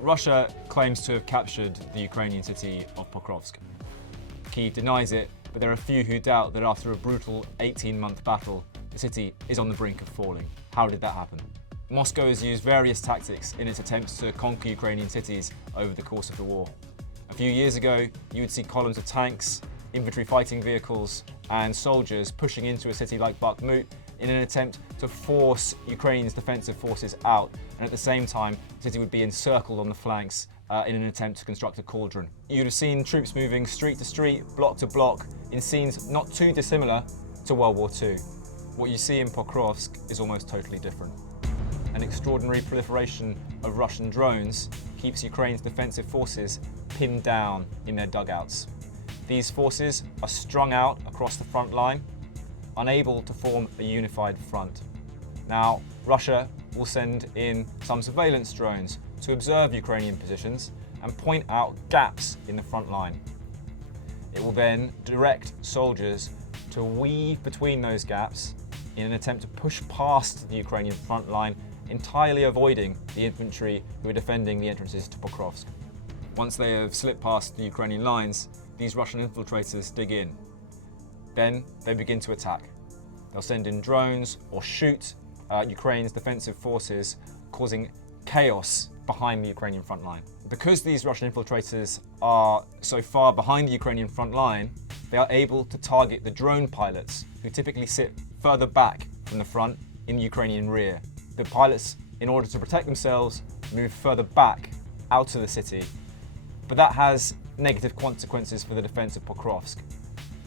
Russia claims to have captured the Ukrainian city of Pokrovsk. Kyiv denies it, but there are few who doubt that after a brutal 18-month battle, the city is on the brink of falling. How did that happen? Moscow has used various tactics in its attempts to conquer Ukrainian cities over the course of the war. A few years ago, you would see columns of tanks, infantry fighting vehicles, and soldiers pushing into a city like Bakhmut in an attempt to force Ukraine's defensive forces out, and at the same time, the city would be encircled on the flanks in an attempt to construct a cauldron. You'd have seen troops moving street to street, block to block, in scenes not too dissimilar to World War II. What you see in Pokrovsk is almost totally different. An extraordinary proliferation of Russian drones keeps Ukraine's defensive forces pinned down in their dugouts. These forces are strung out across the front line, unable to form a unified front. Now, Russia will send in some surveillance drones to observe Ukrainian positions and point out gaps in the front line. It will then direct soldiers to weave between those gaps in an attempt to push past the Ukrainian front line, entirely avoiding the infantry who are defending the entrances to Pokrovsk. Once they have slipped past the Ukrainian lines, these Russian infiltrators dig in. Then they begin to attack. They'll send in drones or shoot Ukraine's defensive forces, causing chaos behind the Ukrainian front line. Because these Russian infiltrators are so far behind the Ukrainian front line, they are able to target the drone pilots, who typically sit further back from the front in the Ukrainian rear. The pilots, in order to protect themselves, move further back out of the city. But that has negative consequences for the defense of Pokrovsk.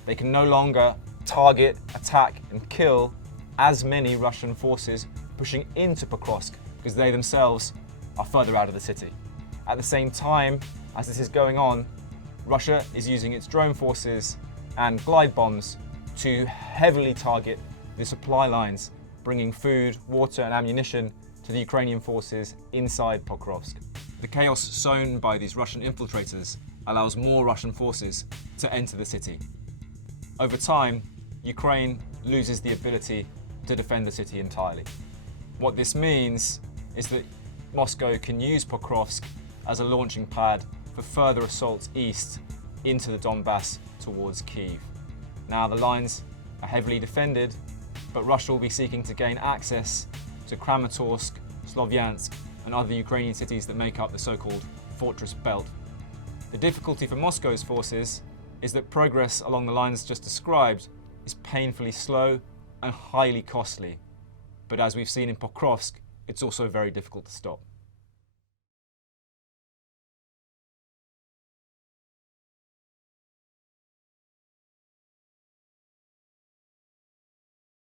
They can no longer target, attack and kill as many Russian forces pushing into Pokrovsk because they themselves are further out of the city. At the same time as this is going on, Russia is using its drone forces and glide bombs to heavily target the supply lines, bringing food, water and ammunition to the Ukrainian forces inside Pokrovsk. The chaos sown by these Russian infiltrators allows more Russian forces to enter the city. Over time, Ukraine loses the ability to defend the city entirely. What this means is that Moscow can use Pokrovsk as a launching pad for further assaults east into the Donbass towards Kyiv. Now the lines are heavily defended, but Russia will be seeking to gain access to Kramatorsk, Slovyansk and other Ukrainian cities that make up the so-called fortress belt. The difficulty for Moscow's forces is that progress along the lines just described is painfully slow and highly costly. But as we've seen in Pokrovsk, it's also very difficult to stop.